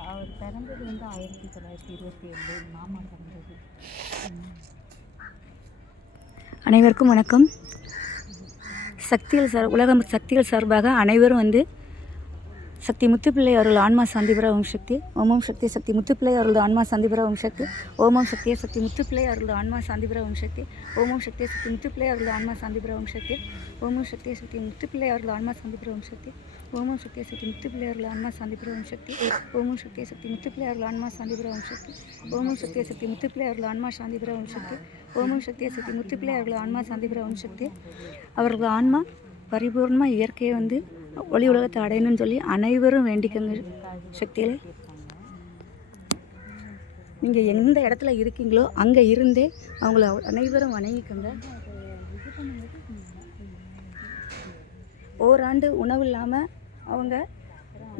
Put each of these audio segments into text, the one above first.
அவர் பிறந்தது வந்து 1927 மாமா பிறந்தது. அனைவருக்கும் வணக்கம். உலகம் சக்திகள் சார்பாக அனைவரும் வந்து சக்தி முத்துப்பிள்ளை அவர்கள் ஆன்மா சாந்தி பெற ஓம் சக்தி. ஓம் சக்தி. சக்தி முத்துப்பிள்ளை அவர்களது ஆன்மா சாந்தி பெற ஓம் சக்தி. ஓம் சக்தியை சக்தி முத்துப்பிள்ளை அவர்களது ஆன்மா சாந்தி பெற ஓம் சக்தி. ஓம் சக்தியை சக்தி முத்துப்பிள்ளை அவர்களது ஆன்மா சாந்தி பெற ஓம் சக்தி. ஓம் சக்தியை சக்தி முத்துப்பிள்ளை அவர்களது ஆன்மா சாந்தி பெற ஓம் சக்தி. ஓம் சக்தியை சக்தி முத்துப்பிள்ளை அவர்களது ஆன்மா சாந்தி பெற ஓம் சக்தி. ஓம் சக்தியை சக்தி முத்துப்பிள்ளை அவர்களது ஆன்மா சாந்தி பெற ஓம் சக்தி. ஓம் சக்தியை சக்தி முத்துப்பிள்ளை அவர்களது ஆன்மா சாந்தி பெற ஓம் சக்தி. ஓம் சக்தியை சக்தி முத்துப்பிள்ளை அவர்களது ஆன்மா சாந்தி பெற ஓம் சக்தி. அவர்களது ஆன்மா பரிபூர்ணமாக இயற்கையை வந்து ஒளி உலகத்தை அடையணும்னு சொல்லி அனைவரும் வேண்டிக்கங்க. சக்தியில் நீங்கள் எந்த இடத்துல இருக்கீங்களோ அங்கே இருந்தே அவங்கள அனைவரும் வணங்கிக்கங்க. ஓராண்டு உணவு இல்லாமல் அவங்க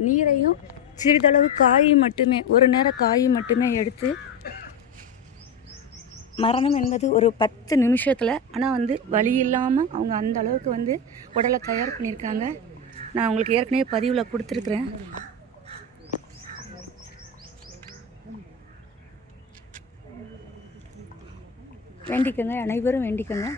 நீரையும் சிறிதளவு காயும் மட்டுமே, ஒரு நேரம் காயும் மட்டுமே எடுத்து, மரணம் என்பது ஒரு 10 நிமிஷத்தில், ஆனால் வந்து வலி இல்லாமல் அவங்க அந்த அளவுக்கு வந்து உடலை தயார் பண்ணியிருக்காங்க. நான் உங்களுக்கு ஏற்கனவே பதிவில் கொடுத்துருக்குறேன். வேண்டிக்கங்க, அனைவரும் வேண்டிக்கங்க.